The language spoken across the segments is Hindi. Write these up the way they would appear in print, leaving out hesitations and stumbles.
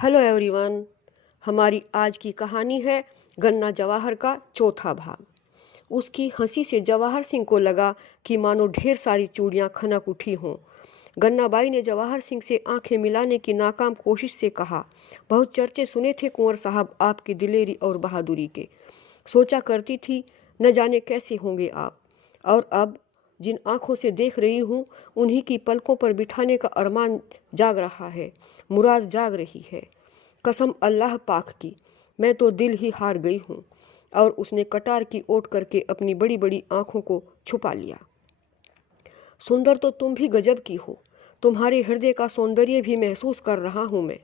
Hello everyone. हमारी आज की कहानी है गन्ना जवाहर का चौथा भाग। उसकी हंसी से जवाहर सिंह को लगा कि मानो ढेर सारी चूड़ियां खनक उठी हों। गन्नाबाई ने जवाहर सिंह से आंखें मिलाने की नाकाम कोशिश से कहा, बहुत चर्चे सुने थे कुंवर साहब आपकी दिलेरी और बहादुरी के। सोचा करती थी न जाने कैसे होंगे आप। और अब जिन आंखों से देख रही हूँ उन्हीं की पलकों पर बिठाने का अरमान जाग रहा है, मुराद जाग रही है। कसम अल्लाह पाक की, मैं तो दिल ही हार गई हूँ। और उसने कटार की ओट करके अपनी बड़ी बड़ी आंखों को छुपा लिया। सुंदर तो तुम भी गजब की हो, तुम्हारे हृदय का सौंदर्य भी महसूस कर रहा हूँ मैं।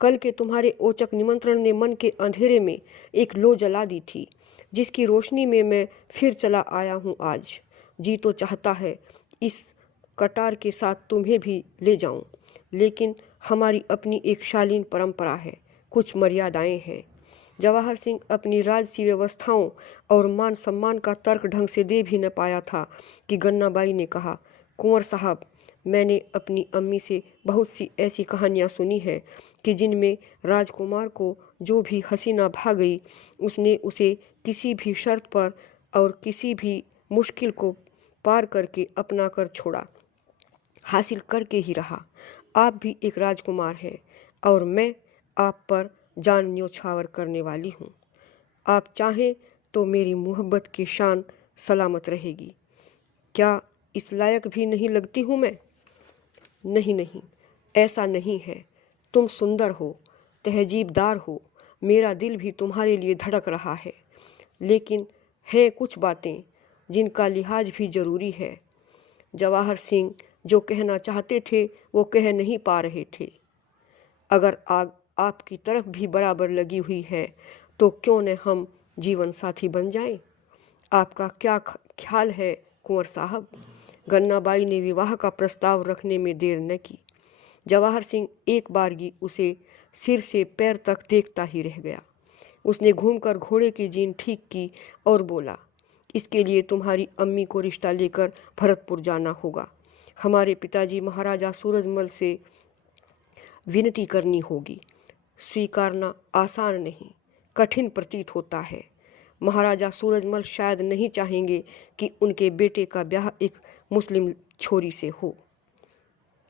कल के तुम्हारे ओचक निमंत्रण ने मन के अंधेरे में एक लो जला दी थी, जिसकी रोशनी में मैं फिर चला आया हूँ आज। जी तो चाहता है इस कटार के साथ तुम्हें भी ले जाऊं, लेकिन हमारी अपनी एक शालीन परंपरा है, कुछ मर्यादाएं हैं। जवाहर सिंह अपनी राजसी व्यवस्थाओं और मान सम्मान का तर्क ढंग से दे भी न पाया था कि गन्नाबाई ने कहा, कुंवर साहब, मैंने अपनी अम्मी से बहुत सी ऐसी कहानियाँ सुनी हैं कि जिनमें राजकुमार को जो भी हसीना भा गई उसने उसे किसी भी शर्त पर और किसी भी मुश्किल को पार करके अपना कर छोड़ा, हासिल करके ही रहा। आप भी एक राजकुमार हैं और मैं आप पर जान न्योछावर करने वाली हूँ। आप चाहें तो मेरी मोहब्बत की शान सलामत रहेगी। क्या इस लायक भी नहीं लगती हूँ मैं? नहीं नहीं, ऐसा नहीं है। तुम सुंदर हो, तहजीबदार हो, मेरा दिल भी तुम्हारे लिए धड़क रहा है। लेकिन हैं कुछ बातें जिनका लिहाज भी ज़रूरी है। जवाहर सिंह जो कहना चाहते थे वो कह नहीं पा रहे थे। अगर आग आपकी तरफ भी बराबर लगी हुई है तो क्यों न हम जीवन साथी बन जाएं? आपका क्या ख्याल है कुंवर साहब? गन्नाबाई ने विवाह का प्रस्ताव रखने में देर न की। जवाहर सिंह एक बारगी उसे सिर से पैर तक देखता ही रह गया। उसने घूमकर घोड़े की जीन ठीक की और बोला, इसके लिए तुम्हारी अम्मी को रिश्ता लेकर भरतपुर जाना होगा। हमारे पिताजी महाराजा सूरजमल से विनती करनी होगी। स्वीकारना आसान नहीं, कठिन प्रतीत होता है। महाराजा सूरजमल शायद नहीं चाहेंगे कि उनके बेटे का ब्याह एक मुस्लिम छोरी से हो।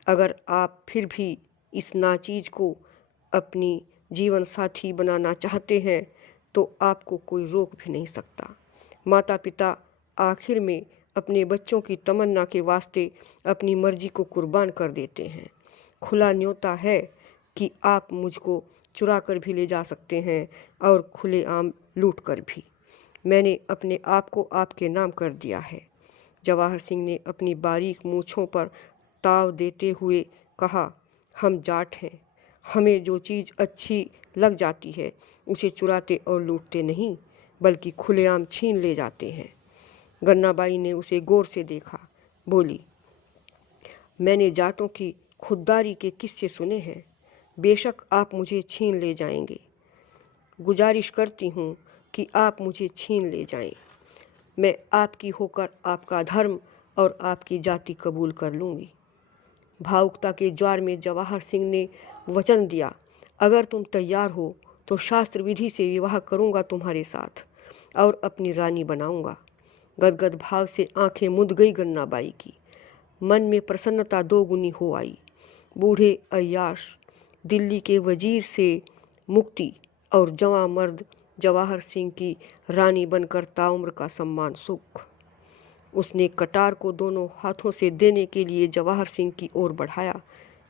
अगर आप फिर भी इस नाचीज को अपनी जीवन साथी बनाना चाहते हैं तो आपको कोई रोक भी नहीं सकता। माता पिता आखिर में अपने बच्चों की तमन्ना के वास्ते अपनी मर्जी को कुर्बान कर देते हैं। खुला न्योता है कि आप मुझको चुरा कर भी ले जा सकते हैं और खुलेआम लूट कर भी। मैंने अपने आप को आपके नाम कर दिया है। जवाहर सिंह ने अपनी बारीक मूँछों पर ताव देते हुए कहा, हम जाट हैं, हमें जो चीज़ अच्छी लग जाती है उसे चुराते और लूटते नहीं बल्कि खुलेआम छीन ले जाते हैं। गन्नाबाई ने उसे गौर से देखा, बोली, मैंने जाटों की खुददारी के किस्से सुने हैं। बेशक आप मुझे छीन ले जाएंगे। गुजारिश करती हूँ कि आप मुझे छीन ले जाएं। मैं आपकी होकर आपका धर्म और आपकी जाति कबूल कर लूँगी। भावुकता के ज्वार में जवाहर सिंह ने वचन दिया, अगर तुम तैयार हो तो शास्त्र विधि से विवाह करूँगा तुम्हारे साथ और अपनी रानी बनाऊँगा। गदगद भाव से आंखें मुद गई गन्नाबाई की। मन में प्रसन्नता दोगुनी हो आई। बूढ़े अय्याश, दिल्ली के वजीर से मुक्ति और जवां मर्द जवाहर सिंह की रानी बनकर ताउम्र का सम्मान सुख। उसने कटार को दोनों हाथों से देने के लिए जवाहर सिंह की ओर बढ़ाया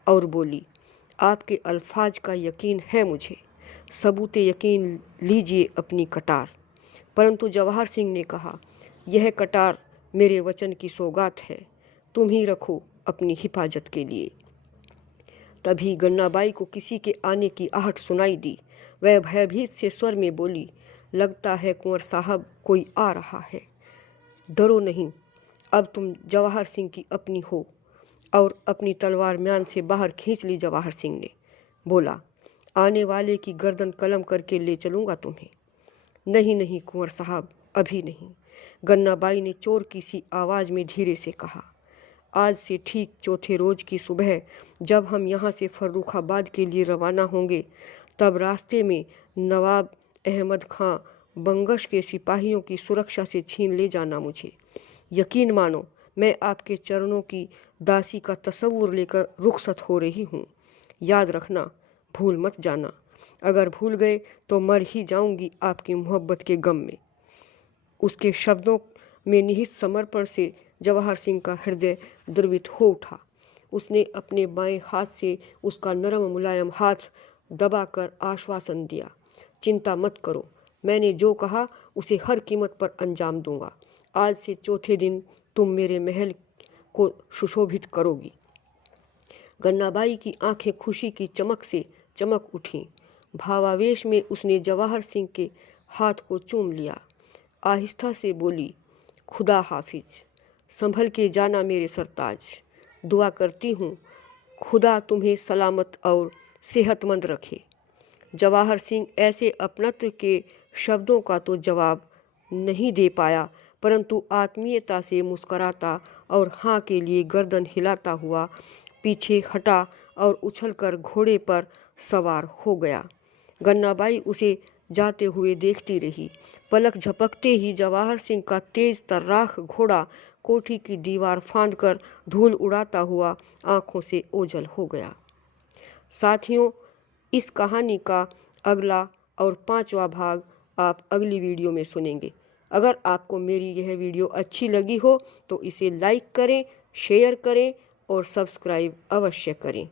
और बोली, आपके अल्फाज का यकीन है मुझे, सबूते यकीन लीजिए अपनी कटार। परंतु जवाहर सिंह ने कहा, यह कटार मेरे वचन की सौगात है, तुम ही रखो अपनी हिफाजत के लिए। तभी गन्नाबाई को किसी के आने की आहट सुनाई दी। वह भयभीत से स्वर में बोली, लगता है कुंवर साहब कोई आ रहा है। डरो नहीं, अब तुम जवाहर सिंह की अपनी हो। और अपनी तलवार म्यान से बाहर खींच ली जवाहर सिंह ने। बोला, आने वाले की गर्दन कलम करके ले चलूँगा तुम्हें। नहीं नहीं कुंवर साहब, अभी नहीं। गन्नाबाई ने चोर की सी आवाज़ में धीरे से कहा, आज से ठीक चौथे रोज की सुबह जब हम यहाँ से फर्रुखाबाद के लिए रवाना होंगे, तब रास्ते में नवाब अहमद खां बंगश के सिपाहियों की सुरक्षा से छीन ले जाना। मुझे यकीन मानो, मैं आपके चरणों की दासी का तसव्वुर लेकर रुखसत हो रही हूँ। याद रखना, भूल मत जाना। अगर भूल गए तो मर ही जाऊंगी आपकी मोहब्बत के गम में। उसके शब्दों में निहित समर्पण से जवाहर सिंह का हृदय द्रवित हो उठा। उसने अपने बाएं हाथ से उसका नरम मुलायम हाथ दबाकर आश्वासन दिया, चिंता मत करो, मैंने जो कहा उसे हर कीमत पर अंजाम दूंगा। आज से चौथे दिन तुम मेरे महल को सुशोभित करोगी। गन्नाबाई की आंखें खुशी की चमक से चमक उठीं। भावावेश में उसने जवाहर सिंह के हाथ को चूम लिया। आहिस्ता से बोली, खुदा हाफिज, संभल के जाना मेरे सरताज। दुआ करती हूँ खुदा तुम्हें सलामत और सेहतमंद रखे। जवाहर सिंह ऐसे अपनत्व के शब्दों का तो जवाब नहीं दे पाया, परंतु आत्मीयता से मुस्कराता और हाँ के लिए गर्दन हिलाता हुआ पीछे हटा और उछलकर घोड़े पर सवार हो गया। गन्नाबाई उसे जाते हुए देखती रही। पलक झपकते ही जवाहर सिंह का तेज तर्राख घोड़ा कोठी की दीवार फांदकर धूल उड़ाता हुआ आंखों से ओझल हो गया। साथियों, इस कहानी का अगला और 5वां भाग आप अगली वीडियो में सुनेंगे। अगर आपको मेरी यह वीडियो अच्छी लगी हो तो इसे लाइक करें, शेयर करें और सब्सक्राइब अवश्य करें।